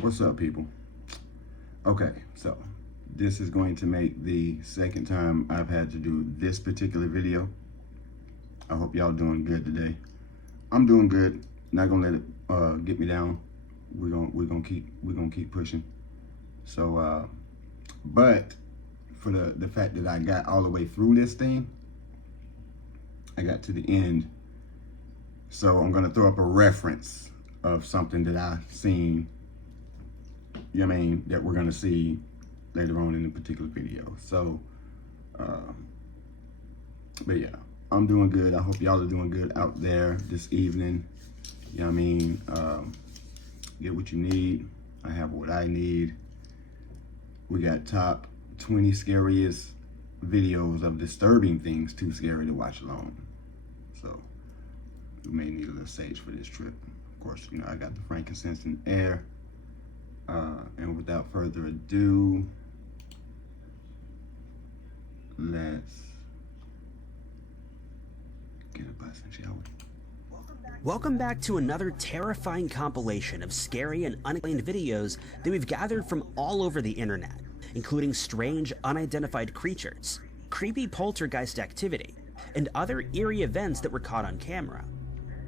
What's up, people? Okay, so this is going to make the second time I've had to do this particular video. I hope y'all doing good today. I'm doing good. Not gonna let it get me down. We're gonna keep pushing. So but for the fact that I got all the way through this thing, I got to the end. So I'm gonna throw up a reference of something that I've seen, you know what I mean, that we're gonna see later on in the particular video. So, but yeah, I'm doing good. I hope y'all are doing good out there this evening. You know what I mean? Get what you need. I have what I need. We got top 20 scariest videos of disturbing things too scary to watch alone. So we may need a little sage for this trip. Of course, you know, I got the frankincense and air. And without further ado, let's get a bustin', shall we? Welcome back to another terrifying compilation of scary and unexplained videos that we've gathered from all over the internet, including strange, unidentified creatures, creepy poltergeist activity, and other eerie events that were caught on camera.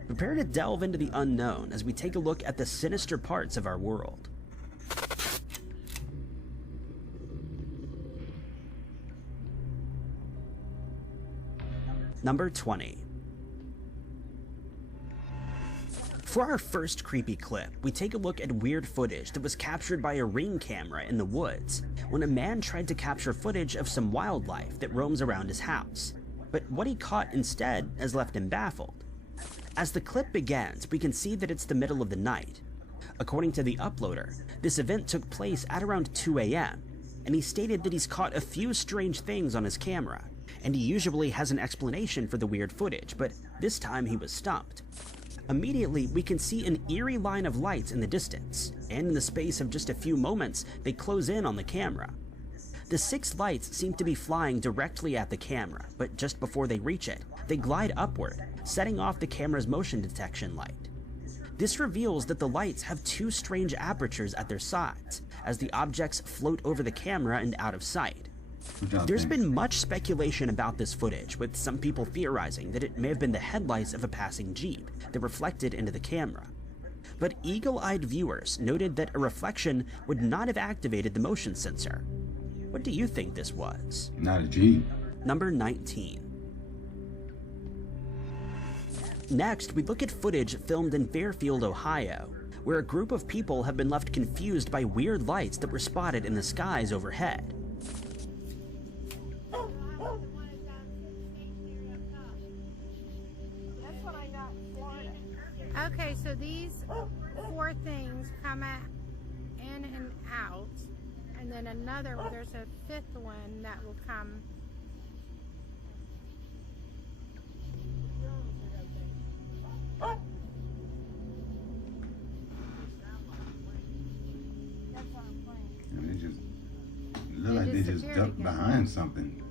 Prepare to delve into the unknown as we take a look at the sinister parts of our world. Number 20. For our first creepy clip, we take a look at weird footage that was captured by a Ring camera in the woods when a man tried to capture footage of some wildlife that roams around his house. But what he caught instead has left him baffled. As the clip begins, we can see that it's the middle of the night. According to the uploader, this event took place at around 2 a.m., and he stated that he's caught a few strange things on his camera, and he usually has an explanation for the weird footage, but this time he was stumped. Immediately, we can see an eerie line of lights in the distance, and in the space of just a few moments, they close in on the camera. The 6 lights seem to be flying directly at the camera, but just before they reach it, they glide upward, setting off the camera's motion detection light. This reveals that the lights have 2 strange apertures at their sides, as the objects float over the camera and out of sight. There's been much speculation about this footage, with some people theorizing that it may have been the headlights of a passing Jeep that reflected into the camera. But eagle-eyed viewers noted that a reflection would not have activated the motion sensor. What do you think this was? Not a Jeep. Number 19. Next, we look at footage filmed in Fairfield, Ohio, where a group of people have been left confused by weird lights that were spotted in the skies overhead. Okay, so these 4 things come in and out, and then there's a 5th one that will come. And they just look like they just ducked behind something.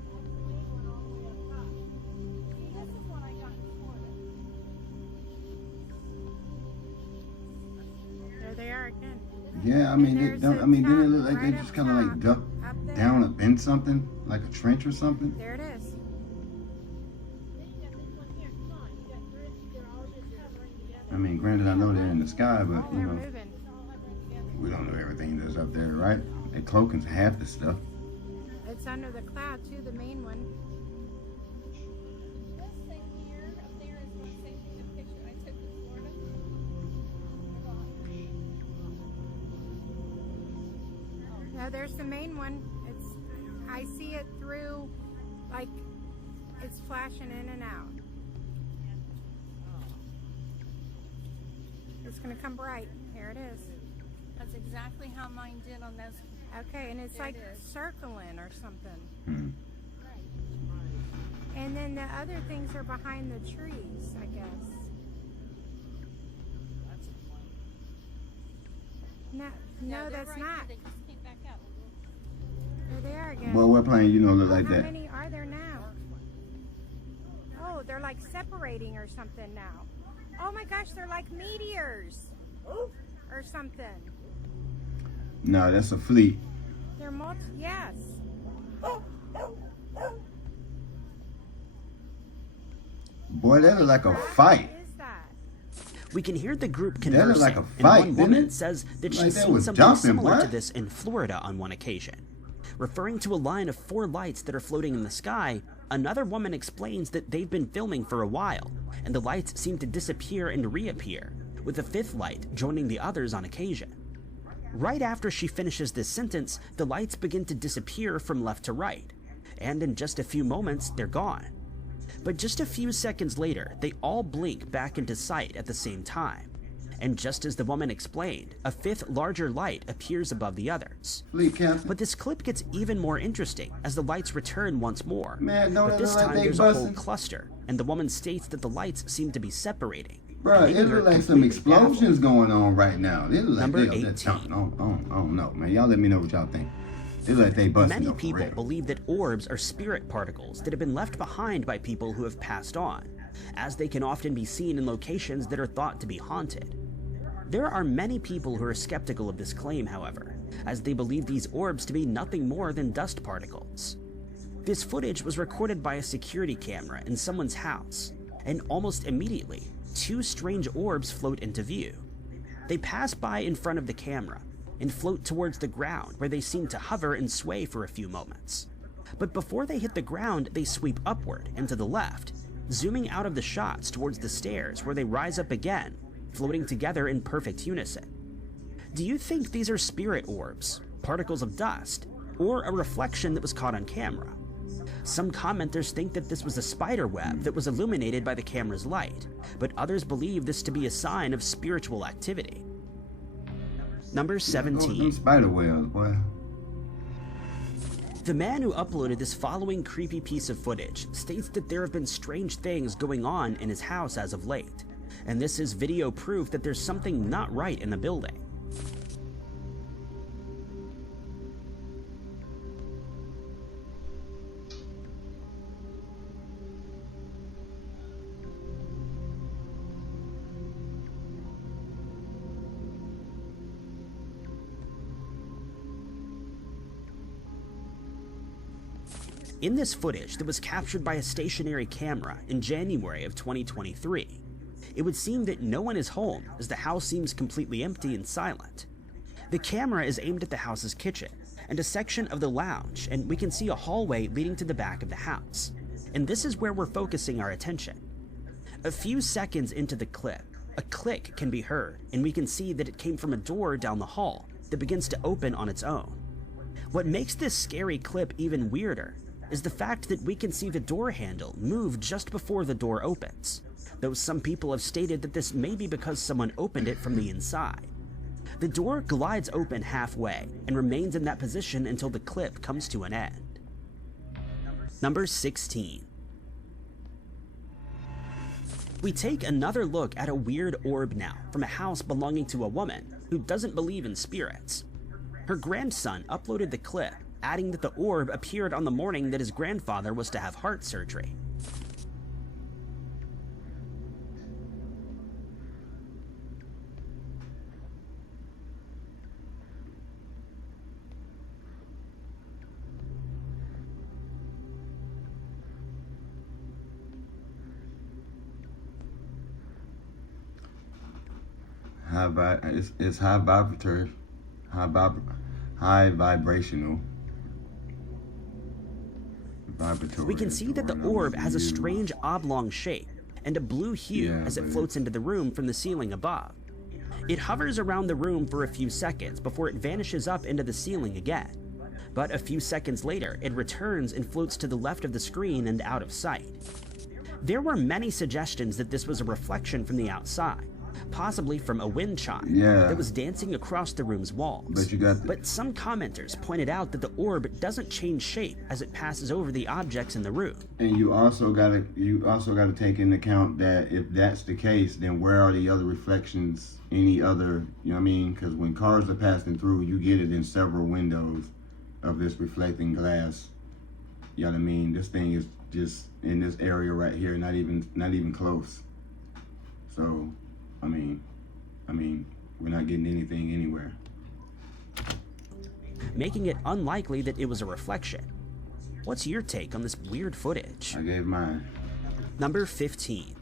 There they are again. Yeah, I mean, didn't it look like they just kind of like ducked down up in something, like a trench or something? There it is. I mean, granted, I know they're in the sky, but you know, we don't know everything that's up there, right? And cloaking's half the stuff. It's under the cloud too, the main one. This thing here, up there is my same picture I took in Florida. No, there's the main one. I see it through, like, it's flashing in and out. It's gonna come bright here. There it is. That's exactly how mine did on those. Okay, and it's There like it is. circling or something. Hmm. And then the other things are behind the trees, I guess. No, they're that's right not. here. They just came back out. There they are again. Well, what plane you know look like How that? many are there now? Oh, they're like separating or something now. Oh my gosh, they're like meteors or something. No, that's a fleet. They're yes. Boy, that look like a fight. What is that? We can hear the group That look conversing, like a and fight, one didn't woman it? says that Like she's that seen was something jumping, similar to boy. this in Florida on one occasion. Referring to a line of 4 lights that are floating in the sky, another woman explains that they've been filming for a while, and the lights seem to disappear and reappear, with a 5th light joining the others on occasion. Right after she finishes this sentence, the lights begin to disappear from left to right, and in just a few moments, they're gone. But just a few seconds later, they all blink back into sight at the same time. And just as the woman explained, a 5th larger light appears above the others. Fleet captain. But this clip gets even more interesting as the lights return once more. Man, don't But it this look like time they there's a whole busting? cluster, and the woman states that the lights seem to be separating. Bro, leaving it her look like some completely explosions going on right now. It look like Number they 18. jumping. I don't know, man. Y'all let me know what y'all think. It look like they busting Many though, for people real. believe that orbs are spirit particles that have been left behind by people who have passed on, as they can often be seen in locations that are thought to be haunted. There are many people who are skeptical of this claim, however, as they believe these orbs to be nothing more than dust particles. This footage was recorded by a security camera in someone's house, and almost immediately, 2 strange orbs float into view. They pass by in front of the camera and float towards the ground, where they seem to hover and sway for a few moments. But before they hit the ground, they sweep upward and to the left, zooming out of the shots towards the stairs, where they rise up again, floating together in perfect unison. Do you think these are spirit orbs, particles of dust, or a reflection that was caught on camera? Some commenters think that this was a spider web that was illuminated by the camera's light, but others believe this to be a sign of spiritual activity. Number Them 17. spider webs, boy. The man who uploaded this following creepy piece of footage states that there have been strange things going on in his house as of late, and this is video proof that there's something not right in the building. In this footage that was captured by a stationary camera in January of 2023, it would seem that no one is home as the house seems completely empty and silent. The camera is aimed at the house's kitchen and a section of the lounge, and we can see a hallway leading to the back of the house. And this is where we're focusing our attention. A few seconds into the clip, a click can be heard, and we can see that it came from a door down the hall that begins to open on its own. What makes this scary clip even weirder is the fact that we can see the door handle move just before the door opens, though some people have stated that this may be because someone opened it from the inside. The door glides open halfway and remains in that position until the clip comes to an end. Number 16. We take another look at a weird orb now from a house belonging to a woman who doesn't believe in spirits. Her grandson uploaded the clip, adding that the orb appeared on the morning that his grandfather was to have heart surgery. It's high vibratory, high vibrational. Vibratory. We can see that the orb has a strange oblong shape and a blue hue Yeah, as it but floats into the room from the ceiling above. It hovers around the room for a few seconds before it vanishes up into the ceiling again. But a few seconds later, it returns and floats to the left of the screen and out of sight. There were many suggestions that this was a reflection from the outside, possibly from a wind chime Yeah. that was dancing across the room's walls. But you got But some commenters pointed out that the orb doesn't change shape as it passes over the objects in the room. And you also gotta take into account that if that's the case, then where are the other reflections? Any other, you know what I mean? Because when cars are passing through, you get it in several windows of this reflecting glass. You know what I mean? This thing is just in this area right here, not even close. So, I mean, we're not getting anything anywhere. Making it unlikely that it was a reflection. What's your take on this weird footage? I gave mine. Number 15.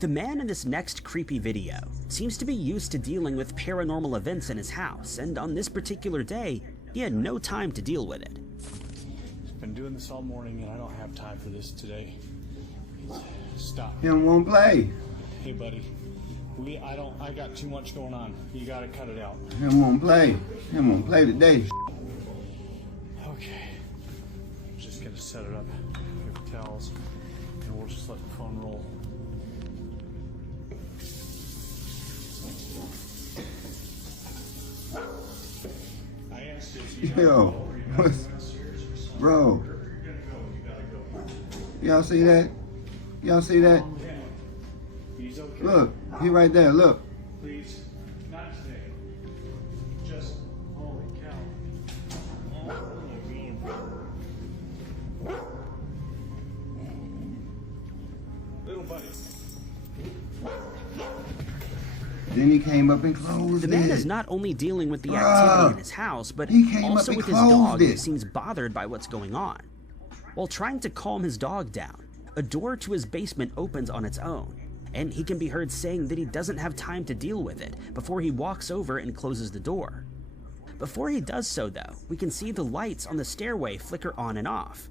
The man in this next creepy video seems to be used to dealing with paranormal events in his house, and on this particular day, he had no time to deal with it. Been doing this all morning and I don't have time for this today. Stop. Him won't play. Hey buddy. I got too much going on. You gotta cut it out. Him won't play. Him won't play today. Okay. I'm just gonna set it up. Paper towels. And we'll just let the phone roll. I asked you. Yo, what's, bro? Y'all see that? Y'all see that? He's okay. Look, he right there. Look. Please. Not today. Just holy cow. Little buddy. Then he came up and closed The man it. is not only dealing with the Bruh. activity in his house, but He came also up and with his closed dog who it. seems bothered by what's going on. While trying to calm his dog down, a door to his basement opens on its own, and he can be heard saying that he doesn't have time to deal with it before he walks over and closes the door. Before he does so though, we can see the lights on the stairway flicker on and off.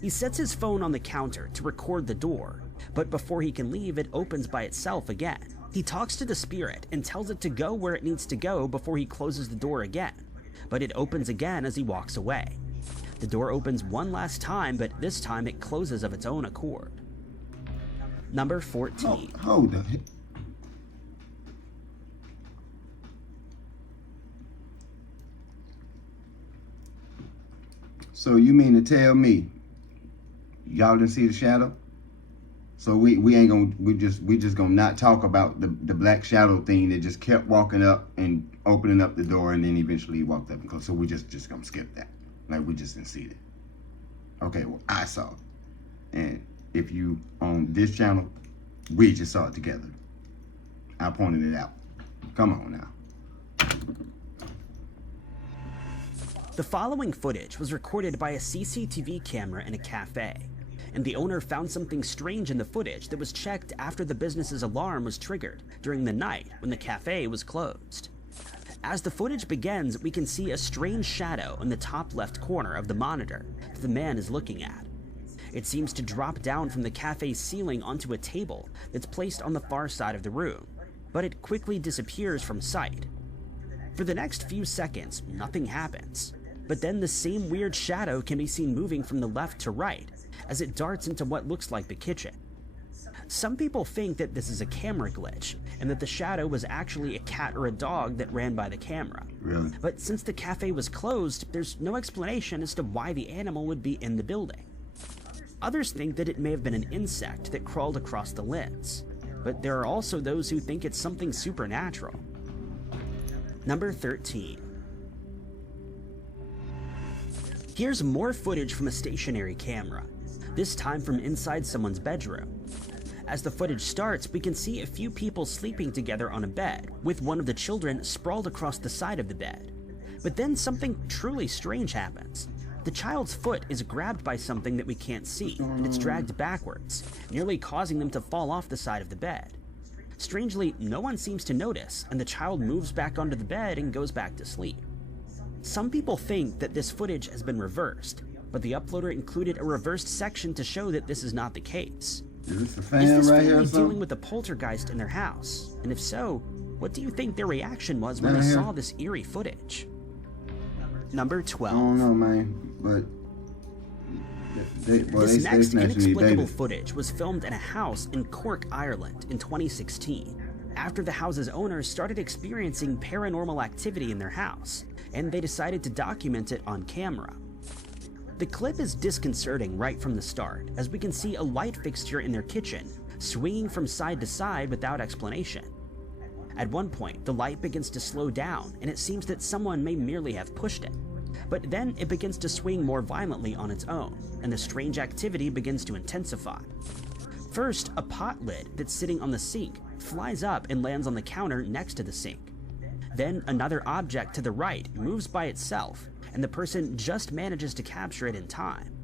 He sets his phone on the counter to record the door, but before he can leave, it opens by itself again. He talks to the spirit and tells it to go where it needs to go before he closes the door again, but it opens again as he walks away. The door opens one last time, but this time it closes of its own accord. Number 14. Hold up. So you mean to tell me y'all didn't see the shadow? So we ain't gonna we just gonna not talk about the black shadow thing that just kept walking up and opening up the door and then eventually walked up and closed. So we just gonna skip that. Like we just didn't see it. Okay, well I saw it. And if you on this channel, we just saw it together. I pointed it out. Come on now. The following footage was recorded by a CCTV camera in a cafe, and the owner found something strange in the footage that was checked after the business's alarm was triggered during the night when the cafe was closed. As the footage begins, we can see a strange shadow in the top left corner of the monitor that the man is looking at. It seems to drop down from the cafe's ceiling onto a table that's placed on the far side of the room, but it quickly disappears from sight. For the next few seconds, nothing happens, but then the same weird shadow can be seen moving from the left to right as it darts into what looks like the kitchen. Some people think that this is a camera glitch and that the shadow was actually a cat or a dog that ran by the camera. Really? But since the cafe was closed, there's no explanation as to why the animal would be in the building. Others think that it may have been an insect that crawled across the lens, but there are also those who think it's something supernatural. Number 13. Here's more footage from a stationary camera, this time from inside someone's bedroom. As the footage starts, we can see a few people sleeping together on a bed, with one of the children sprawled across the side of the bed. But then something truly strange happens. The child's foot is grabbed by something that we can't see, and it's dragged backwards, nearly causing them to fall off the side of the bed. Strangely, no one seems to notice, and the child moves back onto the bed and goes back to sleep. Some people think that this footage has been reversed, but the uploader included a reversed section to show that this is not the case. Is this a Is fan this right here or family dealing something? with a poltergeist in their house? And if so, what do you think their reaction was when Right they here. saw this eerie footage? Number I 12. don't know, man, but This next snatching these inexplicable babies. footage was filmed in a house in Cork, Ireland in 2016, after the house's owners started experiencing paranormal activity in their house, and they decided to document it on camera. The clip is disconcerting right from the start, as we can see a light fixture in their kitchen swinging from side to side without explanation. At one point, the light begins to slow down, and it seems that someone may merely have pushed it. But then it begins to swing more violently on its own, and the strange activity begins to intensify. First, a pot lid that's sitting on the sink flies up and lands on the counter next to the sink. Then another object to the right moves by itself, and the person just manages to capture it in time.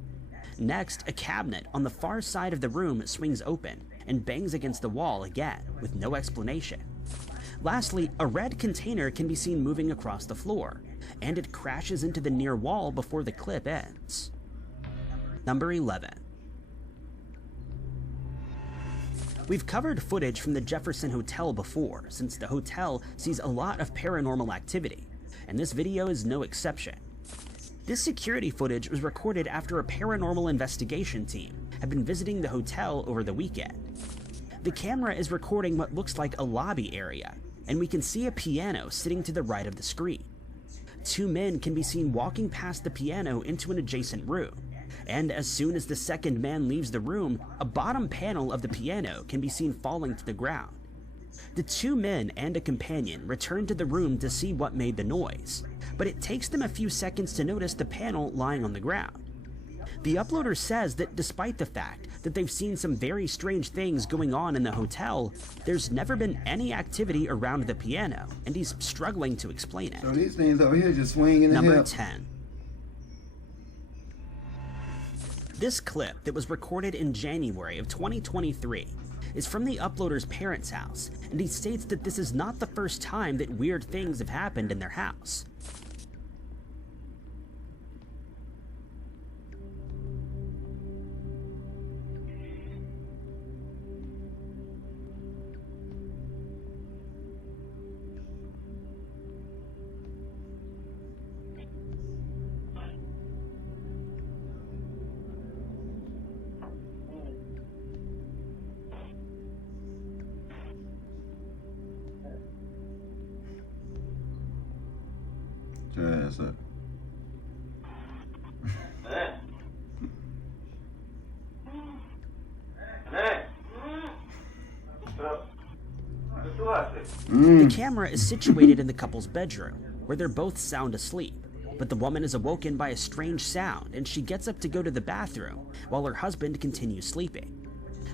Next, a cabinet on the far side of the room swings open and bangs against the wall again, with no explanation. Lastly, a red container can be seen moving across the floor, and it crashes into the near wall before the clip ends. Number 11. We've covered footage from the Jefferson Hotel before, since the hotel sees a lot of paranormal activity, and this video is no exception. This security footage was recorded after a paranormal investigation team had been visiting the hotel over the weekend. The camera is recording what looks like a lobby area, and we can see a piano sitting to the right of the screen. Two men can be seen walking past the piano into an adjacent room, and as soon as the second man leaves the room, a bottom panel of the piano can be seen falling to the ground. The two men and a companion return to the room to see what made the noise, but it takes them a few seconds to notice the panel lying on the ground. The uploader says that despite the fact that they've seen some very strange things going on in the hotel, there's never been any activity around the piano, and he's struggling to explain it. So these things over here just swinging the Number hell. 10. This clip that was recorded in January of 2023 is from the uploader's parents' house, and he states that this is not the first time that weird things have happened in their house. Your ass up. The camera is situated in the couple's bedroom, where they're both sound asleep, but the woman is awoken by a strange sound and she gets up to go to the bathroom while her husband continues sleeping.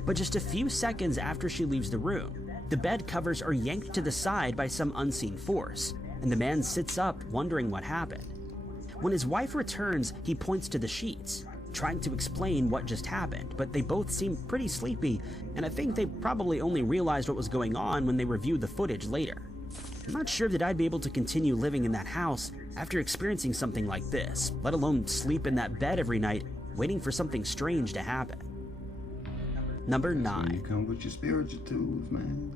But just a few seconds after she leaves the room, the bed covers are yanked to the side by some unseen force, and the man sits up wondering what happened. When his wife returns, he points to the sheets, trying to explain what just happened, but they both seem pretty sleepy, and I think they probably only realized what was going on when they reviewed the footage later. I'm not sure that I'd be able to continue living in that house after experiencing something like this, let alone sleep in that bed every night, waiting for something strange to happen. Number You 9. come with your spiritual tools, man.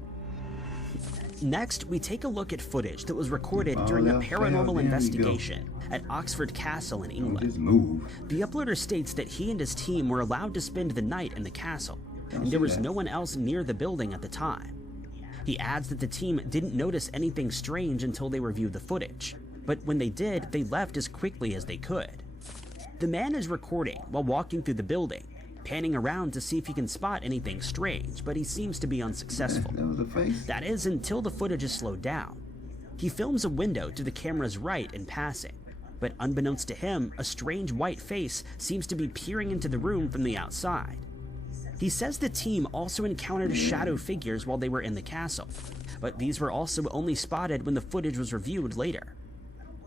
Next, we take a look at footage that was recorded Oh, during a yeah, there paranormal you investigation at Oxford Castle in Don't England. just move. The uploader states that he and his team were allowed to spend the night in the castle, and there was no one else near the building at the time. He adds that the team didn't notice anything strange until they reviewed the footage, but when they did, they left as quickly as they could. The man is recording while walking through the building, panning around to see if he can spot anything strange, but he seems to be unsuccessful. That was a face. That is until the footage is slowed down. He films a window to the camera's right in passing, but unbeknownst to him, a strange white face seems to be peering into the room from the outside. He says the team also encountered shadow figures while they were in the castle, but these were also only spotted when the footage was reviewed later.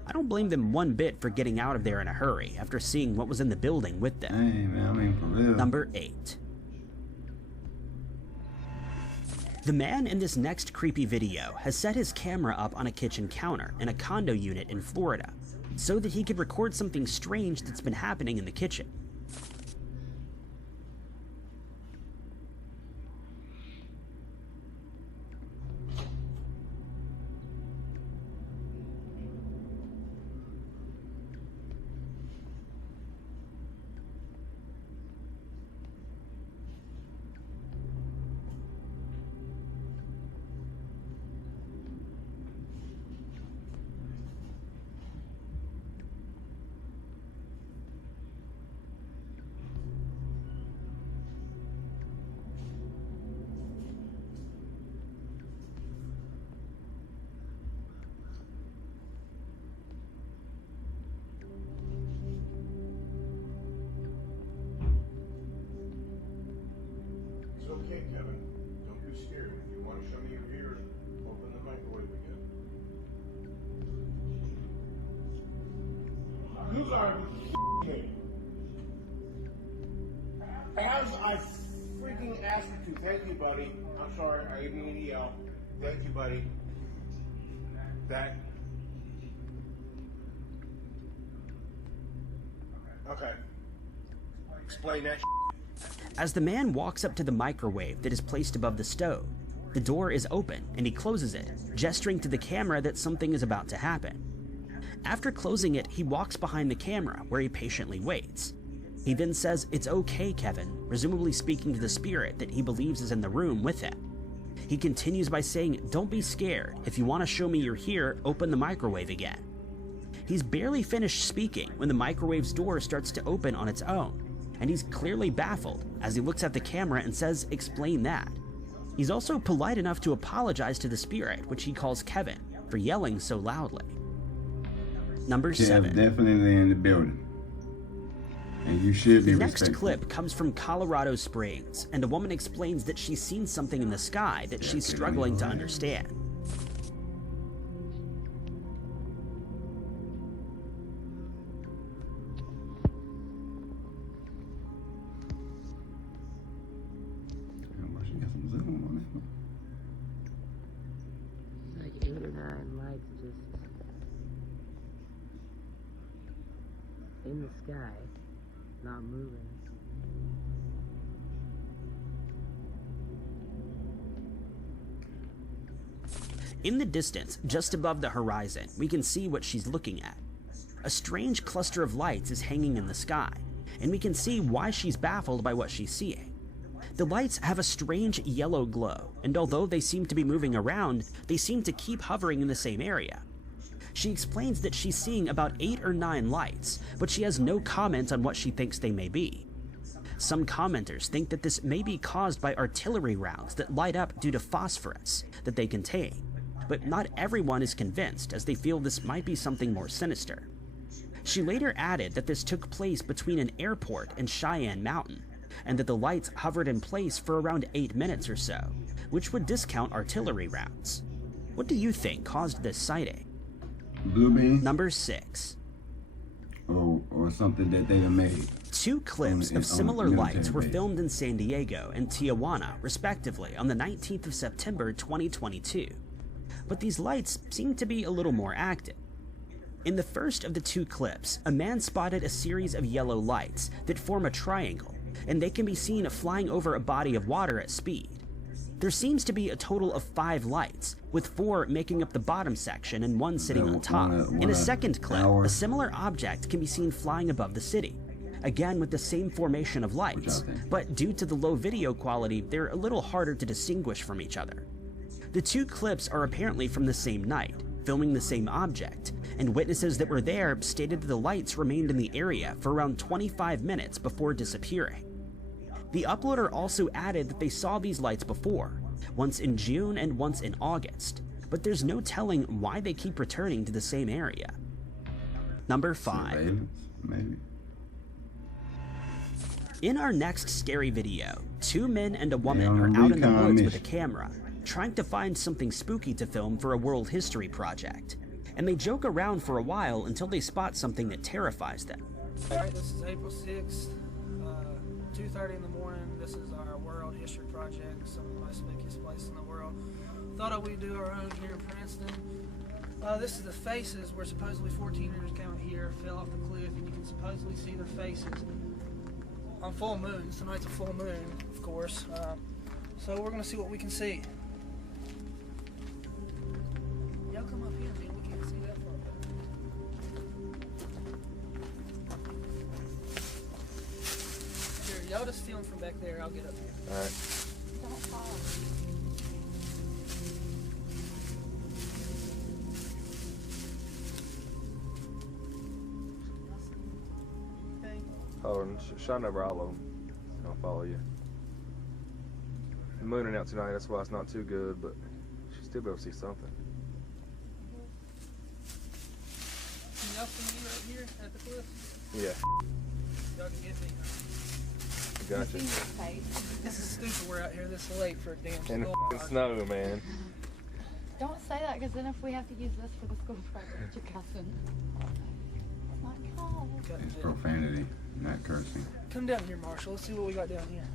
I don't blame them one bit for getting out of there in a hurry after seeing what was in the building with them. Hey, man, I mean, for real. Number 8. The man in this next creepy video has set his camera up on a kitchen counter in a condo unit in Florida so that he could record something strange that's been happening in the kitchen. ask you to. Thank you, buddy. I'm sorry. I didn't mean to yell. Thank you, buddy. That. Okay. Explain that. As the man walks up to the microwave that is placed above the stove, the door is open and he closes it, gesturing to the camera that something is about to happen. After closing it, he walks behind the camera where he patiently waits. He then says, "It's okay, Kevin," presumably speaking to the spirit that he believes is in the room with him. He continues by saying, "Don't be scared. If you want to show me you're here, open the microwave again." He's barely finished speaking when the microwave's door starts to open on its own, and he's clearly baffled as he looks at the camera and says, "Explain that." He's also polite enough to apologize to the spirit, which he calls Kevin, for yelling so loudly. Number 7. Definitely in the building. And you should be The next respectful. clip comes from Colorado Springs, and a woman explains that she's seen something in the sky that she's struggling to understand. She got some zoom on that one. Like 8 or 9 lights just in the sky, not moving. In the distance, just above the horizon, we can see what she's looking at. A strange cluster of lights is hanging in the sky, and we can see why she's baffled by what she's seeing. The lights have a strange yellow glow, and although they seem to be moving around, they seem to keep hovering in the same area. She explains that she's seeing about 8 or 9 lights, but she has no comment on what she thinks they may be. Some commenters think that this may be caused by artillery rounds that light up due to phosphorus that they contain, but not everyone is convinced, as they feel this might be something more sinister. She later added that this took place between an airport and Cheyenne Mountain, and that the lights hovered in place for around 8 minutes or so, which would discount artillery rounds. What do you think caused this sighting? Blue bean? Number 6. Or something that they have made. 2 clips of similar lights were filmed in San Diego and Tijuana, respectively, on the 19th of September 2022. But these lights seem to be a little more active. In the first of the 2 clips, a man spotted a series of yellow lights that form a triangle, and they can be seen flying over a body of water at speed. There seems to be a total of 5 lights, with 4 making up the bottom section and 1 sitting on top. In a second clip, a similar object can be seen flying above the city, again with the same formation of lights, but due to the low video quality, they're a little harder to distinguish from each other. The 2 clips are apparently from the same night, filming the same object, and witnesses that were there stated that the lights remained in the area for around 25 minutes before disappearing. The uploader also added that they saw these lights before, once in June and once in August, but there's no telling why they keep returning to the same area. Number 5. Surveillance, maybe. In our next scary video, 2 men and a woman are out in the woods with a camera, trying to find something spooky to film for a world history project, and they joke around for a while until they spot something that terrifies them. Alright, this is April 6th, 2:30 in the morning. This is our world history project, some of the most spookiest places in the world. Thought we'd do our own here in Princeton. This is the faces where supposedly 14ers came out here, fell off the cliff, and you can supposedly see their faces on full moon. Tonight's a full moon, of course. So we're gonna see what we can see. Y'all come up here, man. We can't see that far. Here, y'all just film from back there. I'll get up here. All right. Don't fall. Hold on, shine over all of them. I'll follow you. The mooning out tonight, that's why it's not too good, but you should still be able to see something. Can y'all see me right here at the cliff? Yeah, Y'all can get me. I got you. This is stupid. We're out here this late for a damn In the school f***ing project. snow, man. Don't say that, because then if we have to use this for the school project, you're cussing. It's not cool. Cut It's it. profanity, not cursing. Come down here, Marshall. Let's see what we got down here.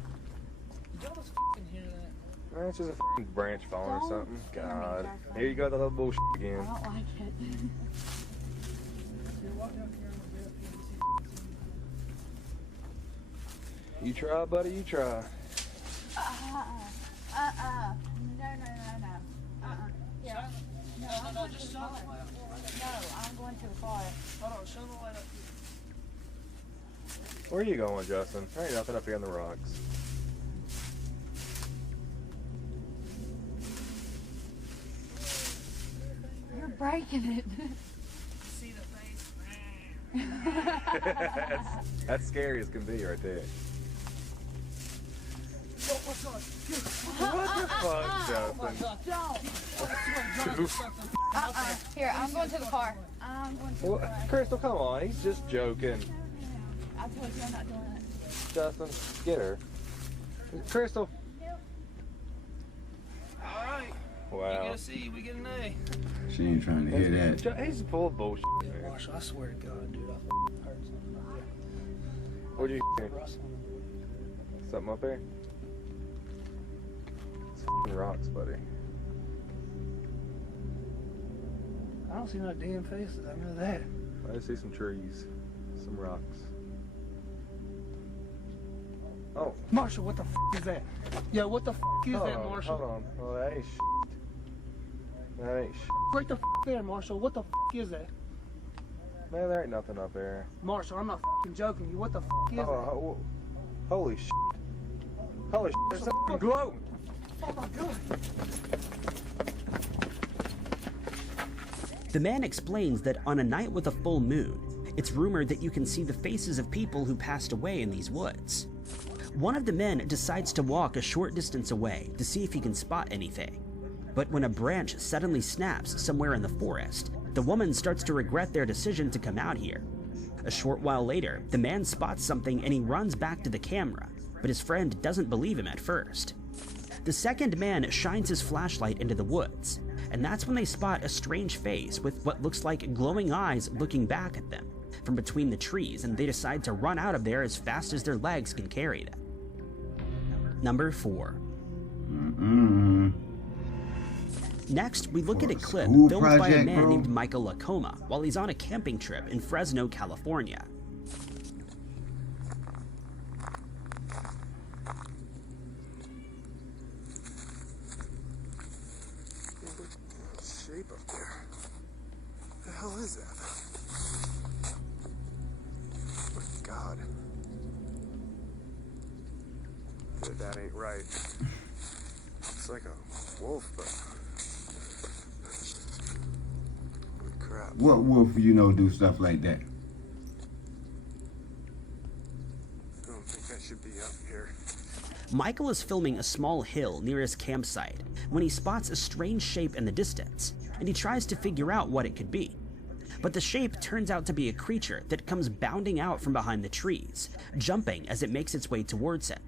Did y'all just fucking hear that. That's just a fucking branch falling or something. God. Here you go, the little bullshit I again. don't like it. You try, buddy, you try. Yeah. No, I'm going to the car. No, I'm going to the car. Hold on, shine the light up here. Where are you going, Justin? There ain't nothing up here on the rocks. You're breaking it. See the face? That's scary as can be right there. Oh my god. What the fuck, Justin? Don't. Here, I'm going to the car. I'm going to the car. Crystal, come on. He's just joking. I told you I'm not doing it. Justin, get her. Crystal. Alright. You Wow. get a C, we get an A. She ain't trying to hear that. He's full of bullshit, man. Marshall, I swear to God, dude, I heard something up there. What'd you hear? Rustling. Something up there? It's f***ing rocks, buddy. I don't see no damn faces, I know that. I see some trees. Some rocks. Oh. Marshall, what the f is that? Yeah, what the f is Hold that, on, Marshall? hold on. Oh, that ain't shit. That ain't shit. Right the f there, Marshall. What the f is that? Man, there ain't nothing up there. Marshall, I'm not f***ing joking you. What the f is that? Oh, holy shit. Holy shit. There's something glowing. Oh my God. The man explains that on a night with a full moon, it's rumored that you can see the faces of people who passed away in these woods. One of the men decides to walk a short distance away to see if he can spot anything. But when a branch suddenly snaps somewhere in the forest, the woman starts to regret their decision to come out here. A short while later, the man spots something and he runs back to the camera, but his friend doesn't believe him at first. The second man shines his flashlight into the woods, and that's when they spot a strange face with what looks like glowing eyes looking back at them from between the trees, and they decide to run out of there as fast as their legs can carry them. Number 4. Next, we look at a clip filmed by a man named Michael Lacoma while he's on a camping trip in Fresno, California. Shape up there. What the hell is that? Oh my God. Yeah, that ain't right. It's like a wolf, but holy crap. What wolf do stuff like that? I don't think I should be up here. Michael is filming a small hill near his campsite when he spots a strange shape in the distance, and he tries to figure out what it could be. But the shape turns out to be a creature that comes bounding out from behind the trees, jumping as it makes its way towards him.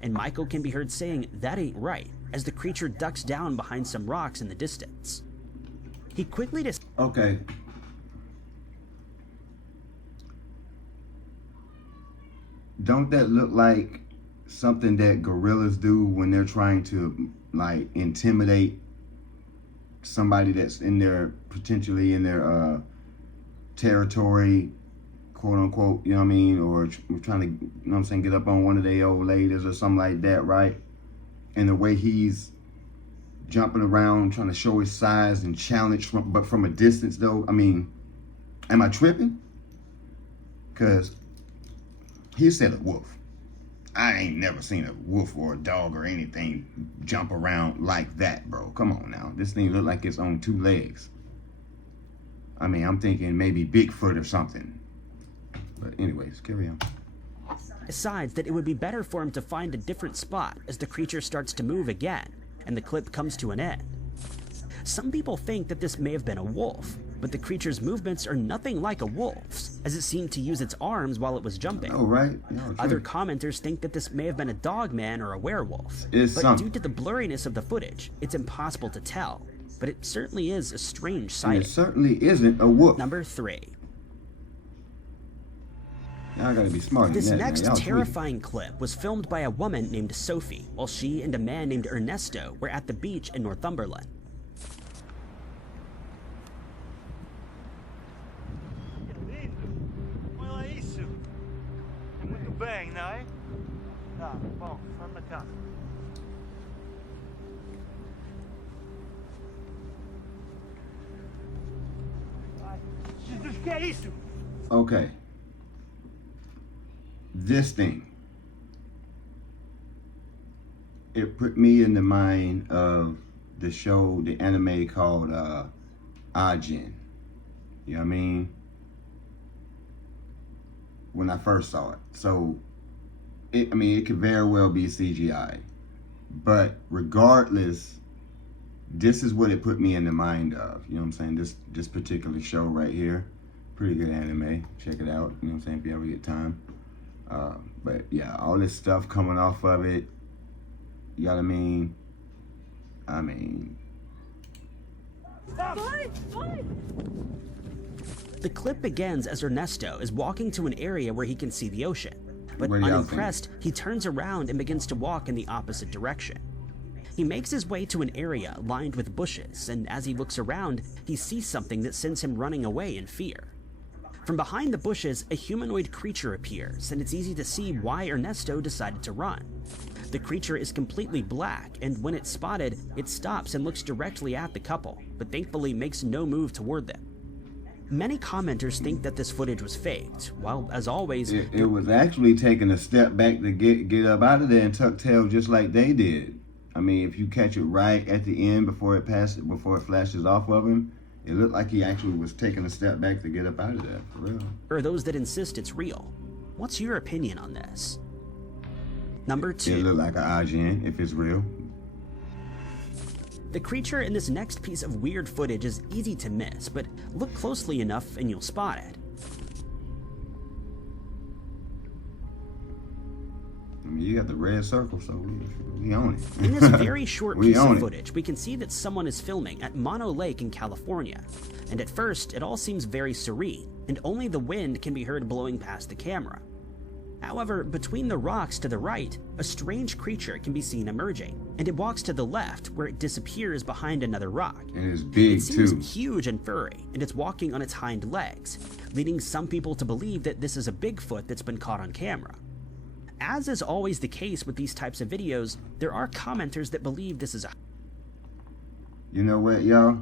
And Michael can be heard saying, "That ain't right," as the creature ducks down behind some rocks in the distance. He quickly Okay. Don't that look like something that gorillas do when they're trying to like intimidate somebody that's potentially in their territory, quote unquote, you know what I mean, or trying to, you know what I'm saying, get up on one of their old ladies or something like that, right? And the way he's jumping around trying to show his size and challenge, but from a distance though. I mean, am I tripping? Because he said a wolf. I ain't never seen a wolf or a dog or anything jump around like that, bro. Come on now. This thing look like it's on 2 legs. I mean, I'm thinking maybe Bigfoot or something. But anyways, carry on. decides that it would be better for him to find a different spot as the creature starts to move again, and the clip comes to an end. Some people think that this may have been a wolf, but the creature's movements are nothing like a wolf's, as it seemed to use its arms while it was jumping. Oh, right. Other commenters think that this may have been a dog man or a werewolf, It's but due to the blurriness of the footage, it's impossible to tell. But it certainly is a strange sighting. It certainly isn't a wolf. Number 3. Y'all gotta be smart. This than that, next man. Y'all tweaking. terrifying clip was filmed by a woman named Sophie while she and a man named Ernesto were at the beach in Northumberland. Muito bem, não é? Tá, bom, vamos na casa. Jesus, que é isso? Okay. This thing. It put me in the mind of the show, the anime called Ajin. You know what I mean? When I first saw it. So, I mean, it could very well be CGI. But regardless, this is what it put me in the mind of. You know what I'm saying? This particular show right here. Pretty good anime. Check it out. You know what I'm saying? If you ever get time. But yeah, all this stuff coming off of it. You know what I mean? The clip begins as Ernesto is walking to an area where he can see the ocean. But What do y'all unimpressed, he turns around and begins to walk in the opposite direction. He makes his way to an area lined with bushes, and as he looks around, he sees something that sends him running away in fear. From behind the bushes, a humanoid creature appears, and it's easy to see why Ernesto decided to run. The creature is completely black, and when it's spotted, it stops and looks directly at the couple, but thankfully makes no move toward them. Many commenters think that this footage was faked, while, as always, It was actually taking a step back to get up out of there and tuck tail just like they did. I mean, if you catch it right at the end before it flashes off of him, it looked like he actually was taking a step back to get up out of there, for real. or those that insist it's real. What's your opinion on this? Number 2. It looked like an Ajin, if it's real. The creature in this next piece of weird footage is easy to miss, but look closely enough and you'll spot it. I mean, you got the red circle, so we own it. In this very short We piece own of it. footage, we can see that someone is filming at Mono Lake in California. And at first, it all seems very serene, and only the wind can be heard blowing past the camera. However, between the rocks to the right, a strange creature can be seen emerging, and it walks to the left, where it disappears behind another rock. And it's big, It seems too. huge and furry, and it's walking on its hind legs, leading some people to believe that this is a Bigfoot that's been caught on camera. As is always the case with these types of videos, there are commenters that believe this is a... You know what, y'all?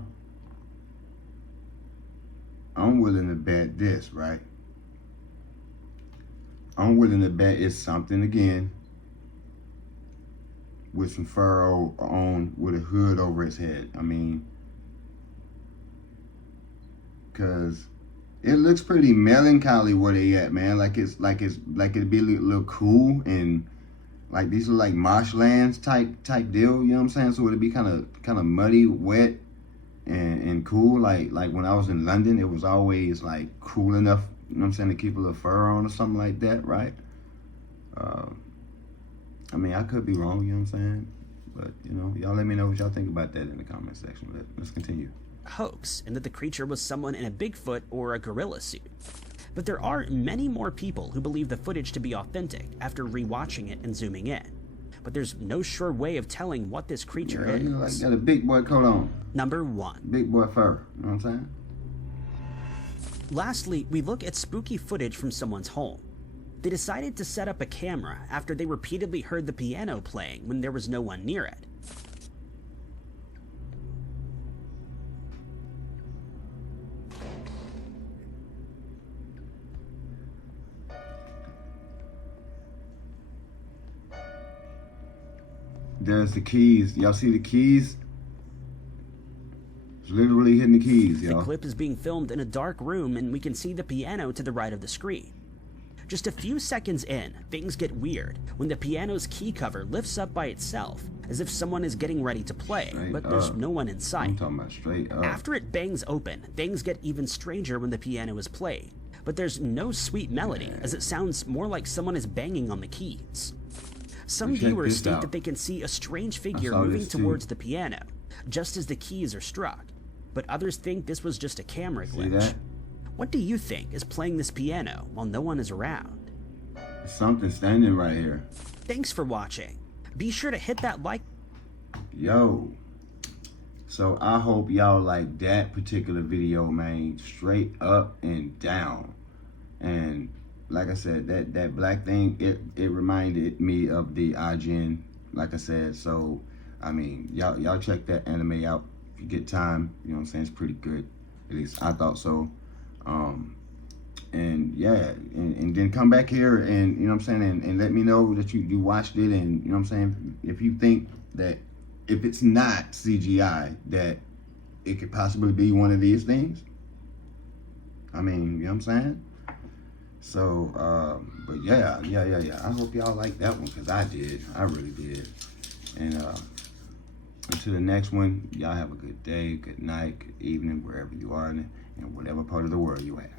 I'm willing to bet this, right? I'm willing to bet it's something again with some fur on, with a hood over its head. I mean, cause it looks pretty melancholy where they at, man. Like it'd be a little cool, and like these are like marshlands type deal. You know what I'm saying? So it'd be kind of muddy, wet, and cool. Like when I was in London, it was always like cool enough. You know what I'm saying, to keep a little fur on or something like that, right? I mean, I could be wrong, you know what I'm saying? But, you know, y'all let me know what y'all think about that in the comment section. Let's continue. hoax and that the creature was someone in a Bigfoot or a gorilla suit. But there are many more people who believe the footage to be authentic after rewatching it and zooming in. But there's no sure way of telling what this creature is. You know, like got a big boy coat on. Number 1. Big boy fur, you know what I'm saying? Lastly, we look at spooky footage from someone's home. They decided to set up a camera after they repeatedly heard the piano playing when there was no one near it. There's the keys. Y'all see the keys? It's literally hitting the keys, y'all. The clip is being filmed in a dark room and we can see the piano to the right of the screen. Just a few seconds in, things get weird when the piano's key cover lifts up by itself as if someone is getting ready to play, but there's no one in sight. I'm talking about straight up. After it bangs open, things get even stranger when the piano is played, but there's no sweet melody as it sounds more like someone is banging on the keys. Some Check viewers this state out. that they can see a strange figure saw moving this too. towards the piano, just as the keys are struck, but others think this was just a camera See glitch. that? What do you think is playing this piano while no one is around? something standing right here. Thanks for watching. Be sure to hit that like. Yo. So I hope y'all like that particular video, man. Straight up and down. And like I said, that black thing, it reminded me of the IGN, like I said. So I mean, y'all check that anime out if you get time. You know what I'm saying? It's pretty good. At least I thought so. And yeah, and then come back here and, you know what I'm saying, and let me know that you watched it, and, you know what I'm saying, if you think that if it's not CGI, that it could possibly be one of these things. I mean, you know what I'm saying? So, but yeah. I hope y'all like that one, because I did. I really did. And until the next one, y'all have a good day, good night, good evening, wherever you are in whatever part of the world you at.